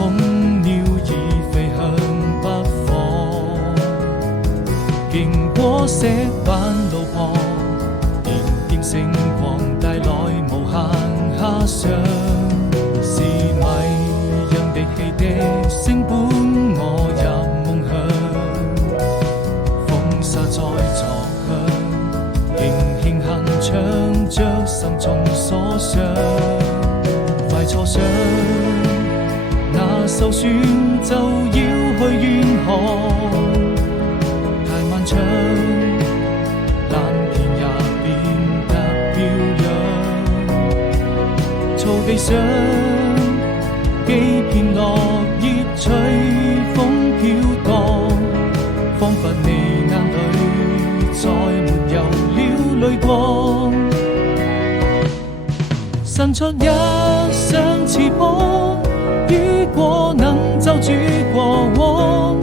空鳥已飛向北方，經過石板路旁，點點星光帶來無限遐想，是迷人的汽笛聲伴我入夢鄉，風沙在作響，輕輕哼唱着心中所想，快坐上那艘船就要去遠航，太漫長，藍天也變得飄揚，草地上幾片落葉隨風飄蕩，彷彿你眼裏再沒有了淚光，伸出一雙翅膀，雨過能就住過往，